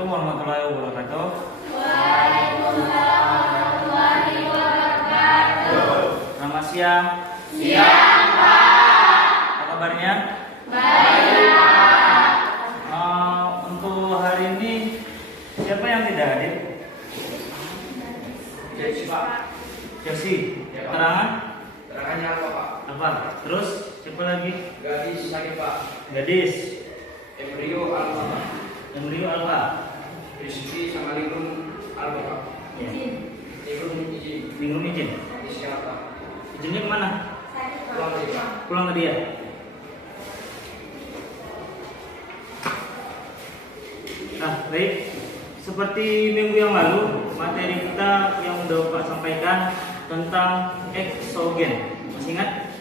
Assalamualaikum warahmatullahi wabarakatuh. Waalaikumsalam warahmatullahi wabarakatuh. Selamat siang. Siang, Pak. Apa kabarnya? Baik, Pak. Untuk hari ini siapa yang tidak hadir? Jadi Pak, Josi. Ya, Pak. Keterangan? terangannya apa Pak? Apa? Terus siapa lagi? Gadis sakit Pak. Gadis. Embryo alfa Pak. Embryo Alfa. Rizky sama Ligrum alfa Pak. Ya. Ligrum izin. Minggu izin. Siap Pak. Izinnya kemana? Pulang lagi Pak. Pulang ke dia. Nah, baik. Seperti minggu yang lalu, materi kita yang udah Pak sampaikan tentang eksogen. Masih ingat?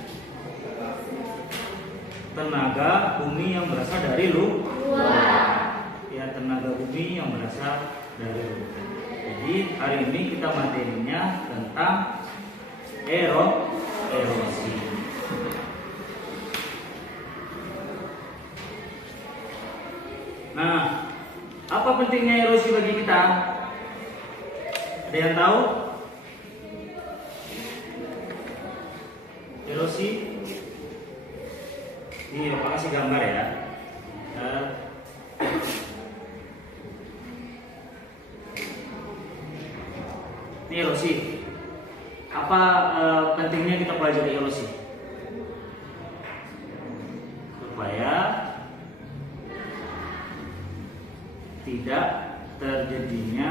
Tenaga bumi yang berasal dari luar. Ya, tenaga bumi yang berasal dari luar. Jadi hari ini kita materinya tentang erosi. Nah, apa pentingnya erosi bagi kita? Ada yang tahu? Erosi? Ini Bapak kasih gambar ya. Ini erosi. Apa pentingnya kita pelajari erosi? Supaya tidak terjadinya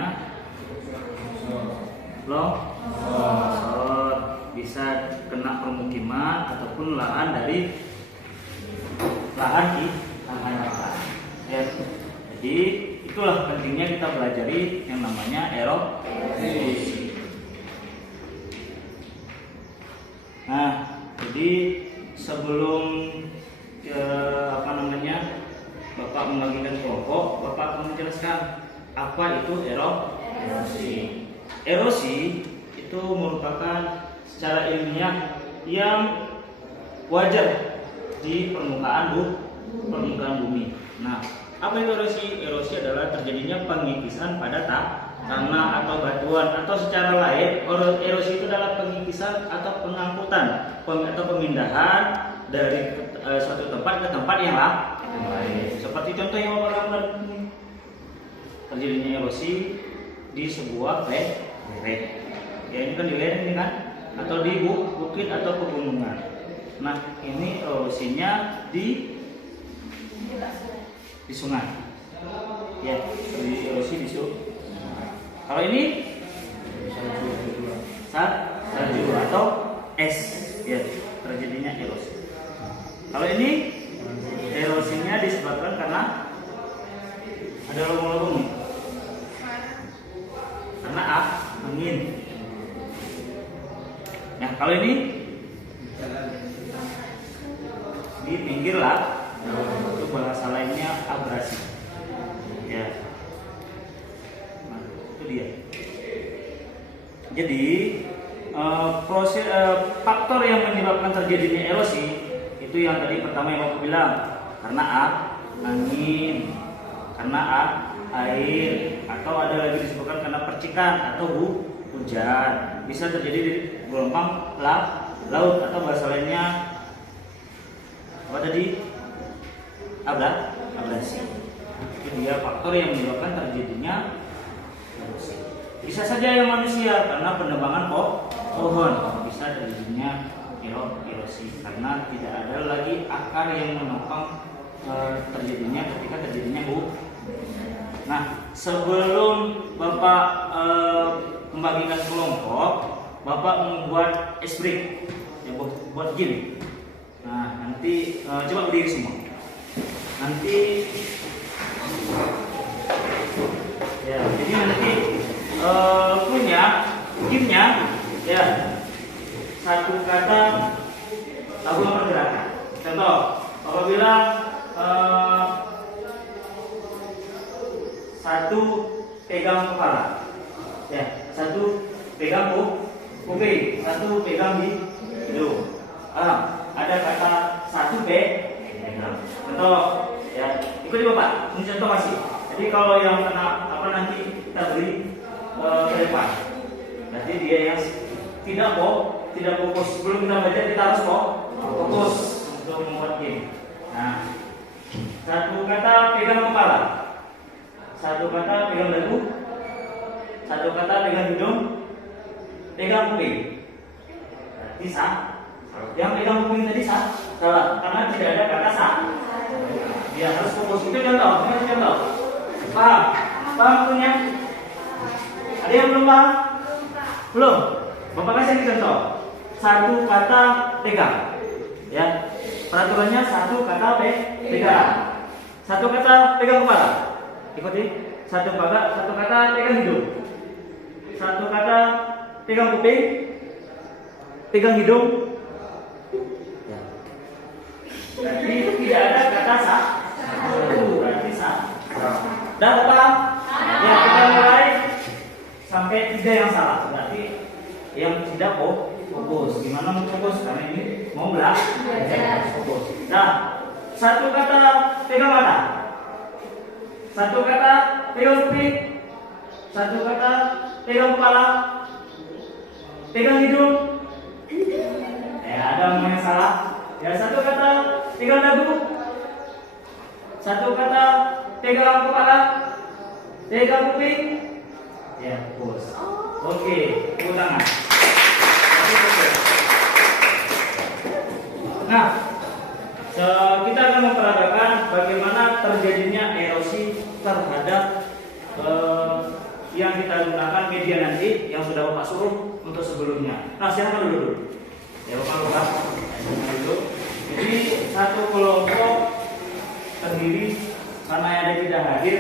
longsor, bisa kena permukiman ataupun lahan dari lahan di tanah ya. Jadi itulah pentingnya kita pelajari yang namanya erosi. Nah, jadi sebelum Bapak membagikan kelompok, Bapak akan menjelaskan apa itu erosi. Erosi itu merupakan secara ilmiah yang wajar di permukaan bumi. Nah, apa itu erosi? Erosi adalah terjadinya pengikisan pada tanah atau batuan, atau secara lain erosi itu adalah pengikisan atau pengangkutan atau pemindahan dari suatu tempat ke tempat yang lain. Seperti contoh yang Bapak gambar ini, terjadinya erosi di sebuah lereng. Ya, ini kan di lereng ini kan, atau di bukit atau pegunungan. Nah, ini erosinya di sungai. Ya, di erosi di sungai. Kalau ini salju atau es, ya, terjadinya erosi. Kalau ini erosinya disebabkan karena ada lubang-lubang, karena angin. Nah, kalau ini di pinggir lah, itu bahasa lainnya abrasi. Ya. Nah, itu dia. Jadi faktor yang menyebabkan terjadinya erosi itu yang tadi pertama yang aku bilang, karena angin, karena air, atau ada lagi disebutkan karena percikan atau hujan. Bisa terjadi di gelombang laut, atau bahasa lainnya apa tadi? Abrasi. Itu dia faktor yang menyebabkan terjadinya erosi. Bisa saja yang manusia karena penebangan pohon, bisa terjadinya erosi karena tidak ada lagi akar yang menopang ketika terjadinya Nah, sebelum Bapak membagikan kelompok, Bapak membuat espresso, ya, buat gini. Nah, nanti coba berdiri semua. Nanti ya, jadi nanti punya gamenya ya, satu kata tabungan pergerakan. Contoh, Bapak bilang satu pegang kepala, ya, satu pegang kuping, satu pegang di hidung. Ada kata satu pegang. Contoh, ya, ikuti Bapak. Ini contoh masih. Jadi kalau yang kena apa nanti kita beri ke depan. Berarti dia yang tidak fokus. Sebelum kita baca kita harus fokus untuk membuat game. Nah, satu kata pegang kepala, satu kata pegang dagu, satu kata pegang hidung, pegang kuping. Berarti sah. Yang pegang kuping tadi salah karena tidak ada kata sah. Dia harus fokus. Itu contoh. Paham? Paham punya? Ada yang belum paham? Belum. Bapak kasih contoh. Satu kata pegang. Ya. Peraturannya satu kata pegang. Satu kata pegang kepala. Ikuti. Satu kata pegang hidung. Satu kata pegang kuping. Pegang hidung. Ya. Berarti tidak ada kata sah. Berarti sah. Dah paham? Ya, kita mulai sampai 3 yang salah. Berarti yang tidak fokus. Gimana mau fokus? Karena ini mau belajar fokus. Nah, satu kata pegang mata, satu kata pegang kuping, satu kata pegang kepala, pegang hidung. Ada yang salah. Ya, satu kata pegang dagu, satu kata pegang kepala, pegang kuping. Ya, fokus. Oke, tepuk tangan. Nah, kita akan memperagakan bagaimana terjadinya erosi terhadap yang kita gunakan media nanti yang sudah Bapak suruh untuk sebelumnya. Nah, silakan dulu. Ya, Bapak. Dulu. Jadi satu kelompok terdiri karena ada tidak hadir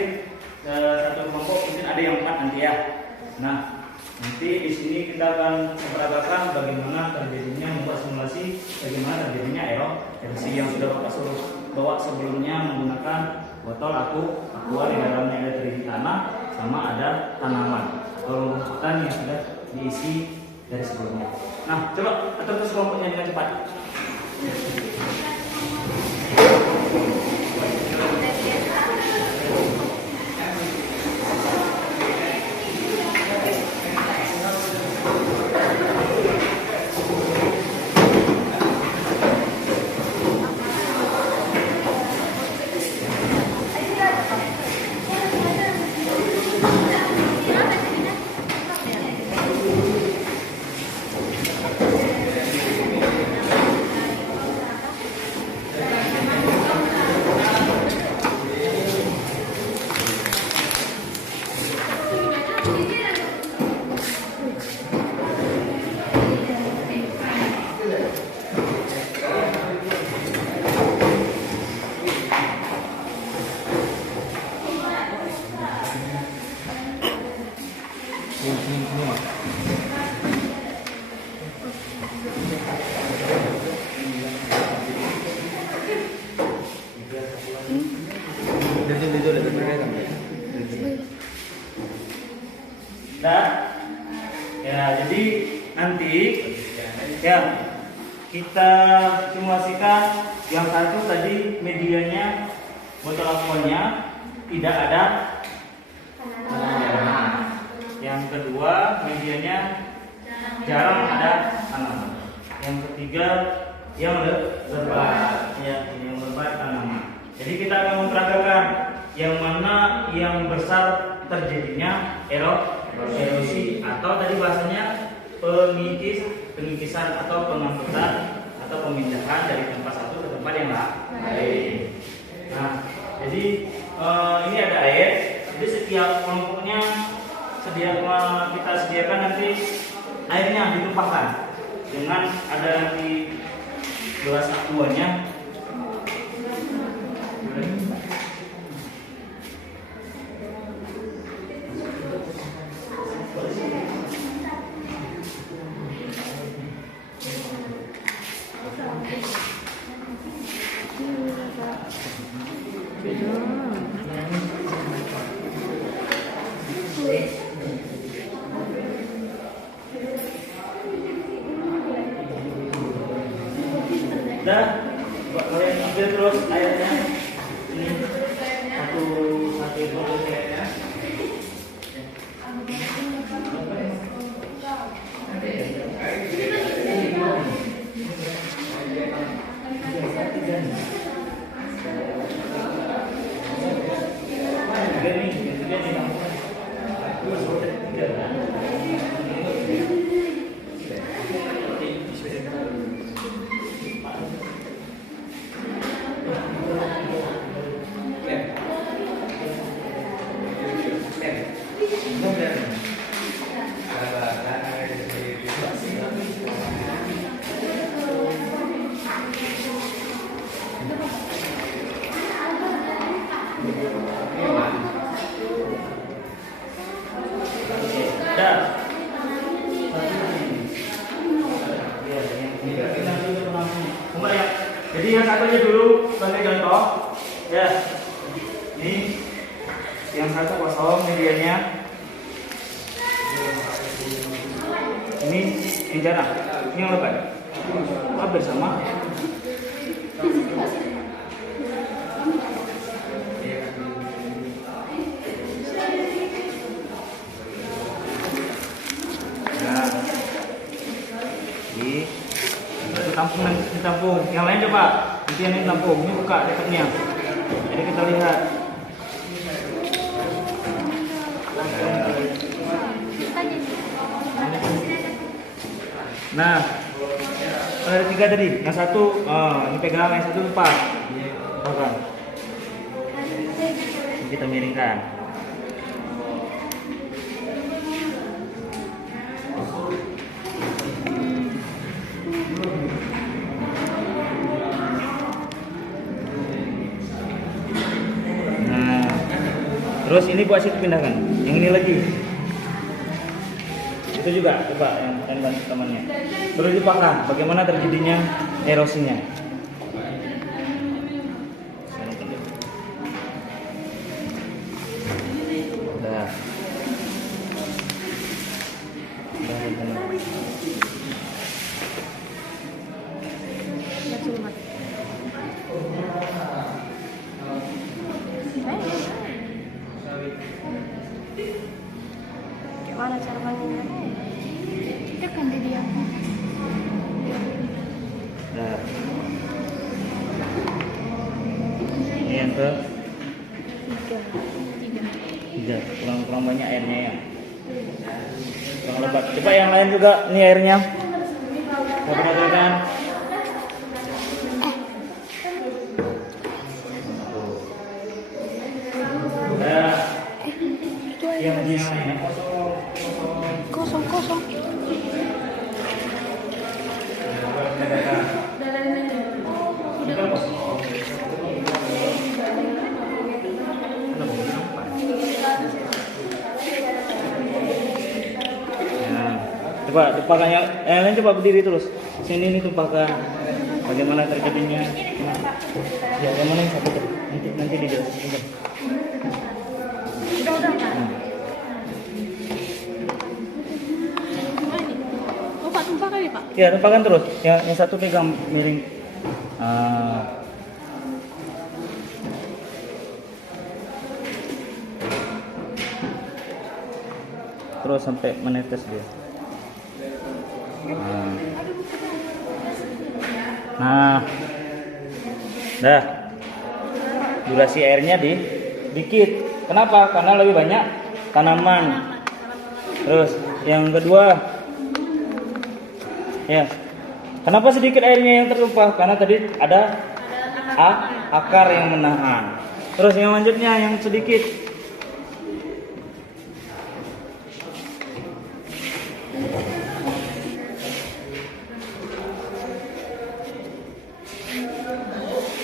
satu kelompok mungkin ada yang 4 nanti ya. Nah, nanti di sini kita akan memperagakan bagaimana terjadinya membuat simulasi bagaimana terjadinya erosi yang sudah Bapak suruh bawa sebelumnya menggunakan botol aqua di dalamnya ada terisi tanah sama ada tanaman atau rumputan yang sudah diisi dari sebelumnya. Nah, coba atur terus kelompoknya dengan cepat. Dan ya, jadi nanti ya kita simulasikan yang satu tadi medianya botol aquanya tidak ada. Yang kedua medianya jarang ada tanaman. Yang ketiga yang lebat, ya, yang lebat tanaman. Jadi kita akan memperagakan yang mana yang besar terjadinya erosi atau tadi bahasanya pengikisan atau pengangkutan atau pemindahan dari tempat satu ke tempat yang lain. Nah, jadi ini ada air. Jadi setiap kelompoknya kita sediakan nanti airnya ditumpahkan dengan ada nanti gelas aquanya. Dan kalian ambil terus airnya ini satu Jadi yang satu aja dulu sebagai contoh. Ya. Ini yang satu kosong medianya. Ini yang jarang. Ini yang lebar. Hampir sama. Tampung nanti ditampung. Yang lain coba. Nanti yang ini tampung. Ini buka dekatnya. Jadi kita lihat. Nah, ada 3 tadi. Yang satu, ini pegang. Yang satu lepas. Pegang. Ini kita miringkan. Terus ini buat situ pindahkan. Yang ini lagi. Itu juga coba yang teman-temannya. Terus dipasang bagaimana terjadinya erosinya. Udah. Gimana cara mainnya? Itu kan jadi apa? Nah. Ini yang ke 3. Kurang banyak airnya ya. Kurang lebat. Coba yang lain juga ini airnya. Kita perhatikan. Yang lainnya Kosong. Coba tumpahkan yang lain, coba berdiri terus. Sini ini tumpahkan. Bagaimana terjadinya? Ya, yang mana yang satu tuh? Nanti dijelasin. Udah kan? Pak tumpah kali Pak? Ya, tumpahkan terus. Yang satu pegang miring. Terus sampai menetes dia. Nah, dah. Durasi airnya dikit. Kenapa? Karena lebih banyak tanaman. Terus yang kedua, ya. Kenapa sedikit airnya yang tertumpah? Karena tadi ada akar yang menahan. Terus yang lanjutnya yang sedikit.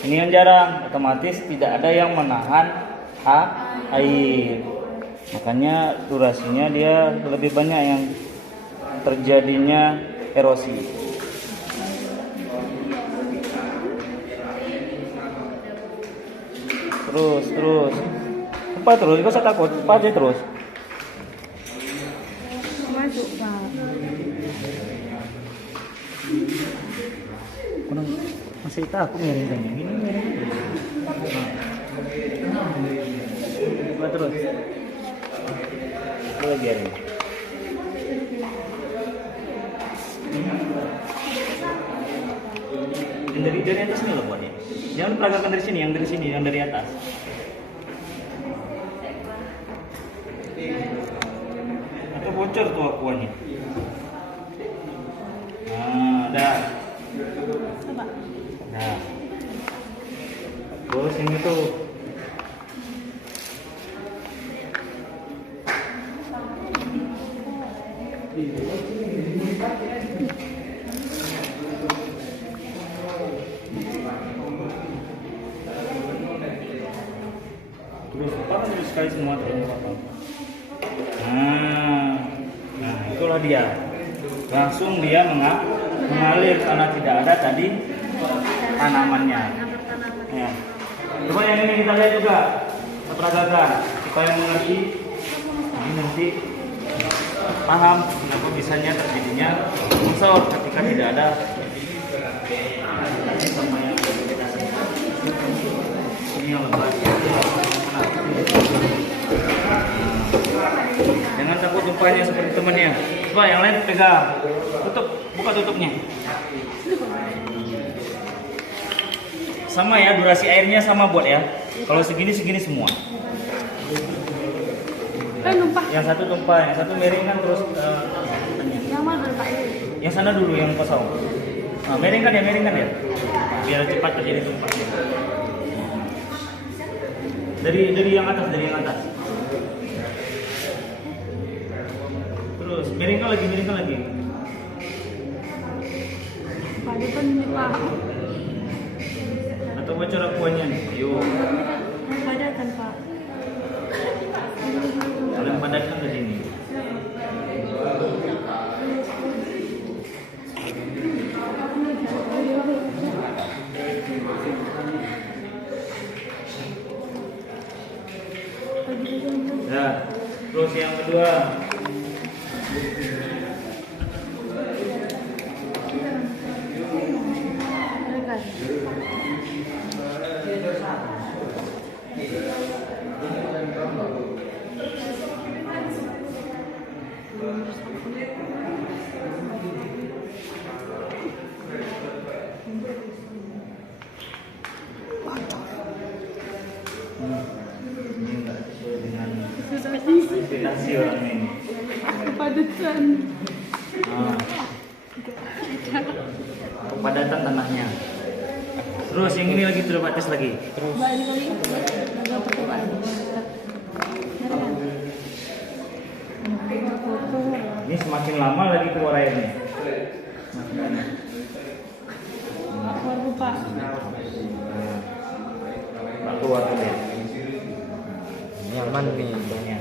Ini yang jarang, otomatis tidak ada yang menahan air. Makanya durasinya dia lebih banyak yang terjadinya erosi. Terus. Apa terus? Gak usah takut, apa aja terus. Masuk Pak. Kurang masih takut miring-miring gini miring. Coba terus. Coba lagi hari. Yang dari atas nih loh buatnya. Jangan peragakan dari sini, yang dari atas. Atau bocor tuh akuanya. Nah, dah. Coba. Nah, terus yang itu terus terus sekali semua terus apa? Nah, itulah dia. Langsung dia mengalir karena tidak ada tadi tanamannya. Gambar tanaman. Ya. Coba yang ini kita lihat juga, kita peragakan supaya mengerti. Ini nanti paham kenapa bisanya terjadinya longsor ketika tidak ada sama yang vegetasi. Ini yang lebat. Jangan takut tumpahnya seperti temannya. Coba yang lain pegang. Tutup, buka tutupnya. Sama ya, durasi airnya sama buat ya. Kalau segini semua. Numpah. Yang satu tumpah, yang satu miringkan terus. Yang mana Pak ini? Yang sana dulu yang kosong. Nah, miringkan ya. Biar cepat terjadi tumpahnya. Dari yang atas. Terus miringkan lagi. Pak itu ini Pak. Atau bocor akuannya nih. Yuk. Padatan Pak. Kalian padatkan ke sini. Ya. Terus yang kedua. Ini enggak sesuai dengan ekspektasi orang ini. Kepadatan. Nah, kepadatan tanahnya. Terus yang ini lagi coba tes lagi. Mbak ini kali agak percobaan. Ini semakin lama lagi keluar airnya. Aku lupa. Tak keluar tuh ya. Yang mana nih? Contohnya.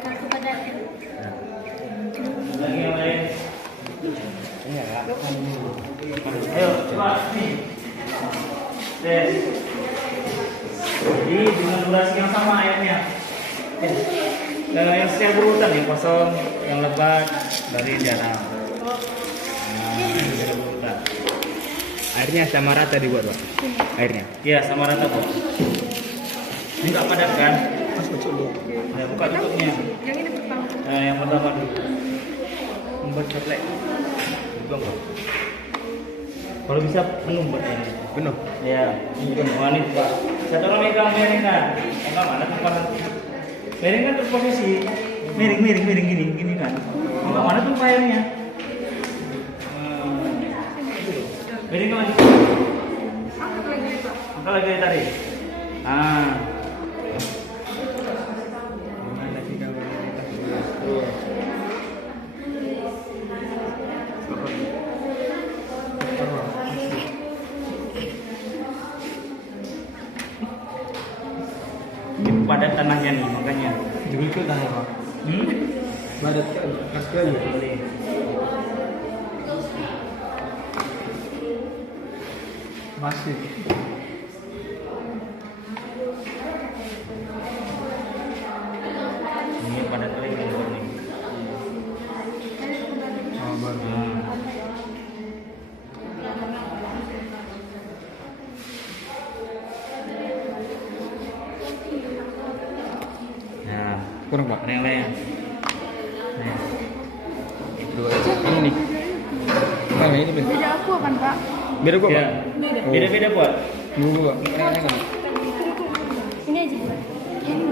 Aku padatan. Lagi yang lain. Ini ya. Ayo coba nih. Tes. Jadi dengan durasi yang sama airnya. Dengan yang secara berurutan yang kosong, yang lebat dari jarang. Nah, secara berurutan. Airnya sama rata dibuat, Pak. Airnya. Iya, sama rata kok. Ini nggak padat kan? Mas dulu. Nah, buka tutupnya. Yang ini pertama. Nah, yang pertama dulu. Membuat ceplek. Buang kok. Kalau bisa penuh buat ini. Penuh. Ya, wah ini Pak. Satu orang megang miringan. Enggak mana tumpah. Miringan terus posisi. Miring gini kan. Enggak mana tumpah airnya. Miring lagi. Angkat lagi tarik. Ah. Mana sih kamu? Ini padat tanahnya nih makanya. Juga itu dah, Pak. Badat sekali. Boleh. Masih. Ini padat kali ini. Oh, baru. Nah, Kurang, Pak. ada yang lain. Nah, Dua. Ini nih. Mana ini, Pak? Beda aku kan Pak? Beda gua, ya. Pak. Beda-beda buat. Dulu gua. Ini kan. Ini aja. Ini.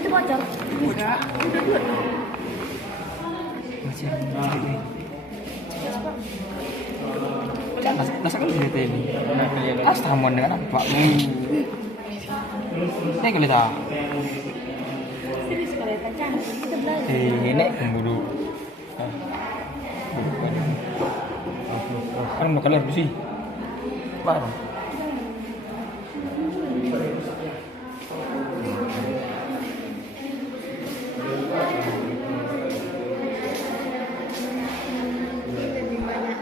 Itu bocor. Enggak. Udah dua. Masih. Nasa kalau cerita ini. Astamon dengan apa? Ini kalau tak. Serius kalau tajam. Kita belajar. Ini pemburu. Kan bakal harus sih. Baru. Lebih banyak.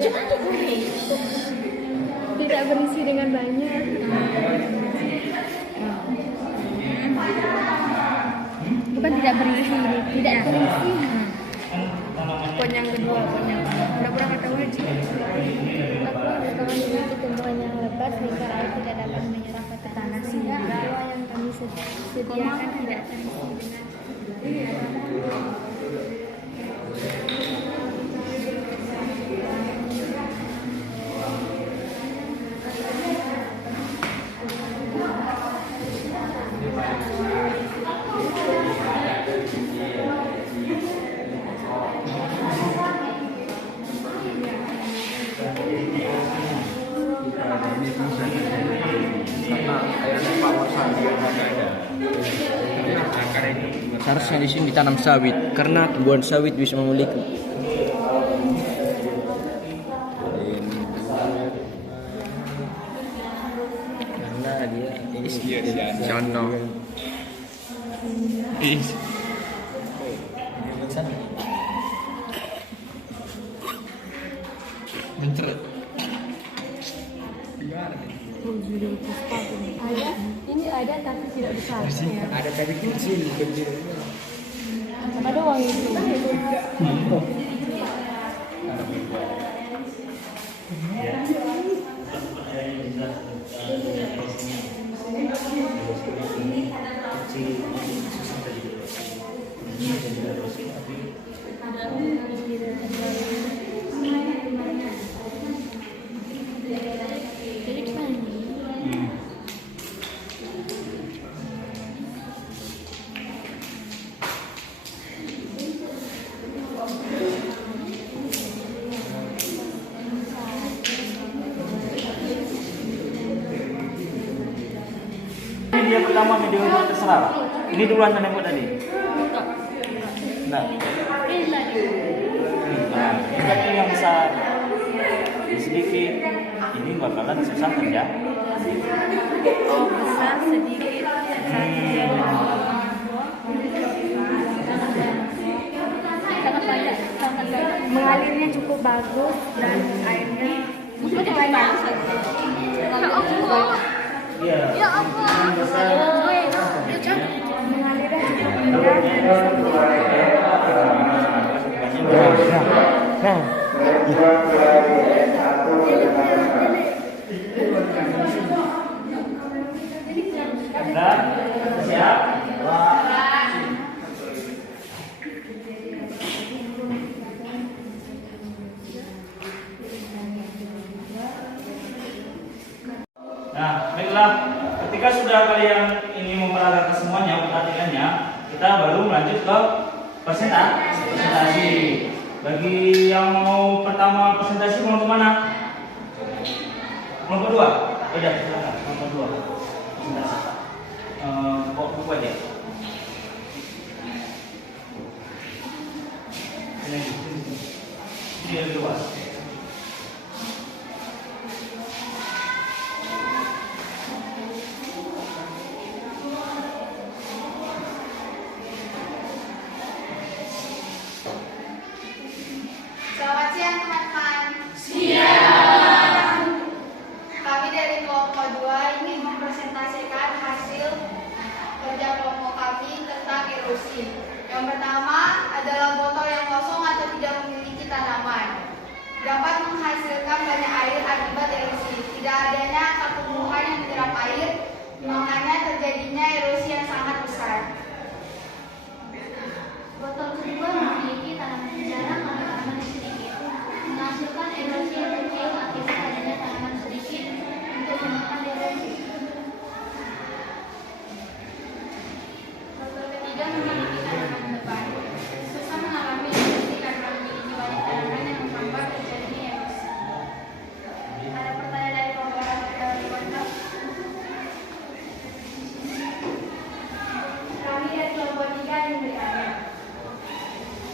Tidak berisi dengan banyak. Bukan tidak berisi, tidak berisi. Poin yang kedua, poin yang pura-pura kata wajib. Aku memiliki tumbuhan yang lebat sehingga air tidak dapat menyerap ke tanah sehingga doa yang kami sediakan tidak terisi dengan Seharusnya di sini ditanam sawit karena tumbuhan sawit bisa memiliki karena dia contoh ada, ini ada tapi tidak besar. ada tapi kecil. Ada uang itu. Media pertama, media kedua terserah. Ini duluan yang buat tadi. Nah, ini tapi yang besar. Ini sedikit. Ini bakalan susah kerja. Oh, besar sedikit. Mengalirnya cukup bagus dan airnya Mungkin banyak. Iya. Ya Allah. Yang besar. mengalirnya cukup indah dan Dan siap. Nah, baiklah. Ketika sudah kalian ini memperagakan semuanya, perhatikannya, kita baru lanjut ke presentasi. Bagi yang mau pertama presentasi mau kemana? Mau kedua? Udah, silakan. Mau kedua. Presentasi. Buku aja. Ini yang kedua. Selamat siang teman-teman. Siang. Kami dari kelompok 2 ingin mempresentasikan hasil kerja kelompok kami tentang erosi. Yang pertama adalah botol yang kosong atau tidak memiliki tanaman dapat menghasilkan banyak air akibat erosi. Tidak adanya akar tumbuhan yang menyerap air, makanya terjadinya erosi yang sangat besar. botol kedua memiliki tanaman jarang atau tanaman sedikit, menghasilkan erosi yang kecil akibat adanya tanaman sedikit untuk menekan erosi. Botol ketiga memiliki tanaman lebat, susah mengalami erosi karena memiliki banyak tanaman yang menghambat terjadinya erosi. Ada pertanyaan dari kelompok kami dari kelompok 3 yang bertanya.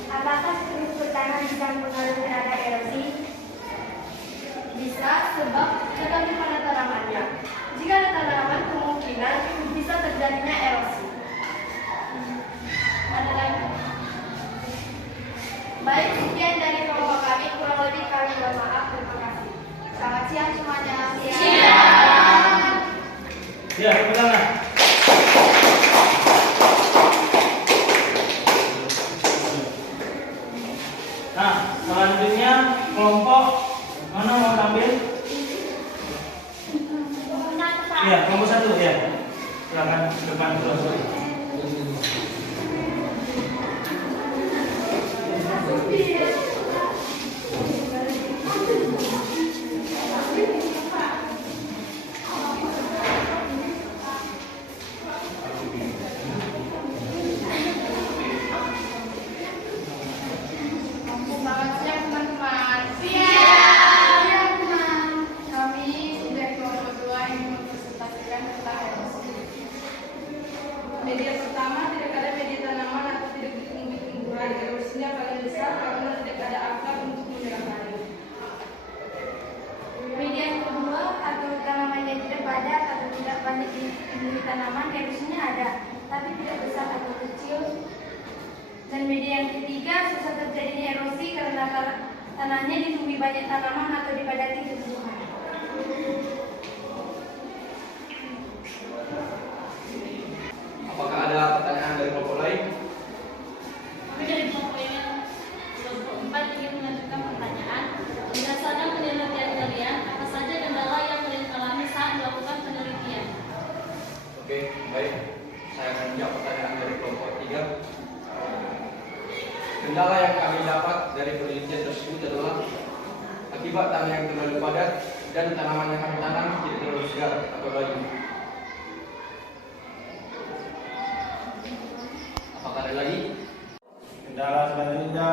Apakah struktur tanah bisa mempengaruhi terhadap erosi? silakan ke depan kelas. Selamat siang teman-teman. Siang. Kami dari kelompok 2 ingin mempresentasikan tentang erosi. Media pertama, tidak ada media tanaman atau tidak tumbuh-tumbuhan. Erosinya paling besar karena tidak ada akar untuk menyerangnya. Media yang kedua, atau tanaman yang tidak padat atau tidak banyak di tanaman, erosinya ada, tapi tidak besar atau kecil. Dan media yang ketiga, susah terjadinya erosi karena tanahnya ditumbuhi banyak tanaman atau dipadati tumbuhan. Apakah ada pertanyaan dari kelompok lain? Kami dari kelompok 4 ingin mengajukan pertanyaan. Berdasarkan penelitian kalian, apa saja kendala yang kalian alami saat melakukan penelitian? Oke, baik. Saya akan menjawab pertanyaan dari kelompok 3. Kendala yang kami dapat dari penelitian tersebut adalah akibat tanah yang terlalu padat dan tanaman yang kami tanam tidak terlalu segar atau layu. Apakah ada lagi? Kendala selanjutnya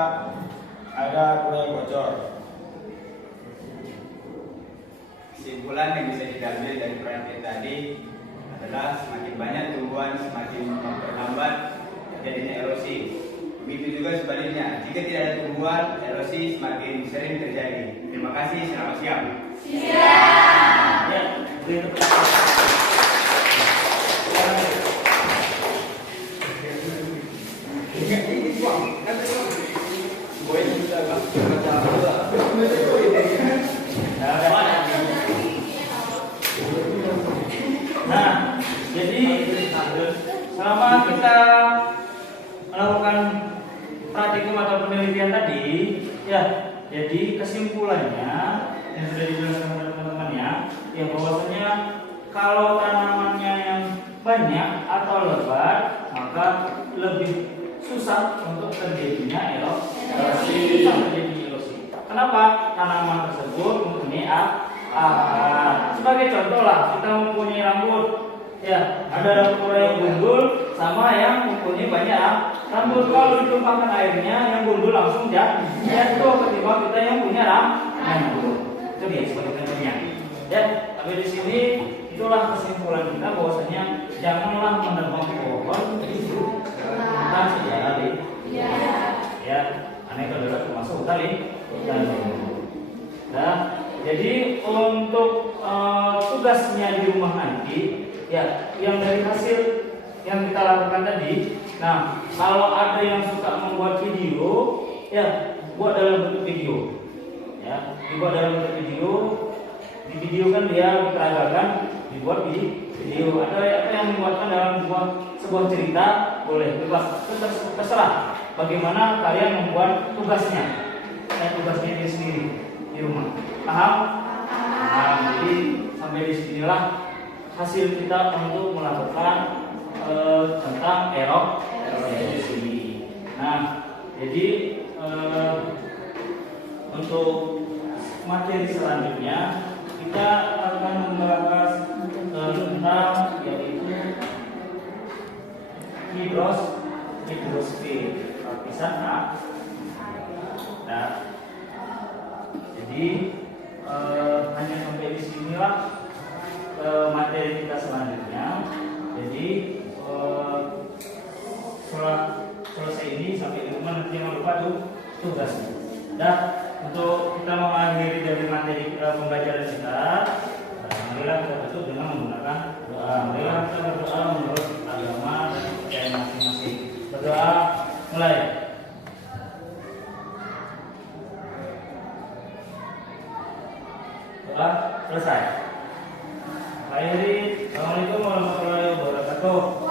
ada kulit bocor. Kesimpulan yang bisa diambil dari penelitian tadi adalah semakin banyak tumbuhan semakin memperlambat terjadinya erosi. Begitu juga sebaliknya, jika tidak ada tumbuhan, erosi semakin sering terjadi. Terima kasih, selamat siang. Ya, beri tepuk tangan. Nah, jadi selama kita melakukan praktikum atau penelitian tadi, ya, jadi kesimpulannya yang sudah dijelaskan oleh teman-temannya, ya bahwasanya kalau tanamannya yang banyak atau lebat, maka lebih susah untuk terjadinya erosi. Susah terjadi erosi. Kenapa? Tanaman tersebut mempunyai akar. Sebagai contoh lah, kita mempunyai rambut. Ya, ada rambut yang gundul sama yang mempunyai banyak rambut. Kalau ditumpahkan airnya, yang gundul langsung jatuh ketimbang kita yang punya rambut. Itu dia sebagai contohnya. Ya, tapi di sini itulah kesimpulan kita bahwasanya janganlah menebang pohon itu bukan sejarah ya, aneh adalah termasuk tali. Nah, jadi untuk tugasnya di rumah nanti, ya, yang dari hasil yang kita lakukan tadi. Nah, kalau ada yang suka membuat video, ya, buat dalam bentuk video, ya, dibuat dalam bentuk video. Di video kan dia diperagakan, dibuat di video. Ada yang membuatkan dalam sebuah cerita, boleh, bebas, terserah. Bagaimana kalian membuat tugasnya, tugasnya dia sendiri di rumah. Paham? Nah, jadi sampai di sinilah hasil kita untuk melakukan tentang erosi. Nah, jadi untuk materi selanjutnya kita akan membahas tentang yaitu hidrosfer, lapisan A. Nah, jadi hanya sampai di sinilah materi kita selanjutnya. Jadi setelah selesai ini sampai di rumah nanti jangan lupa tugasnya. Nah, untuk kita mengakhiri dari materi pembelajaran kita, marilah kita tutup dengan menggunakan doa. Marilah kita berdoa menurut agama dan kepercayaan masing-masing. Berdoa, mulai. Doa selesai. Akhiri, assalamualaikum warahmatullahi wabarakatuh.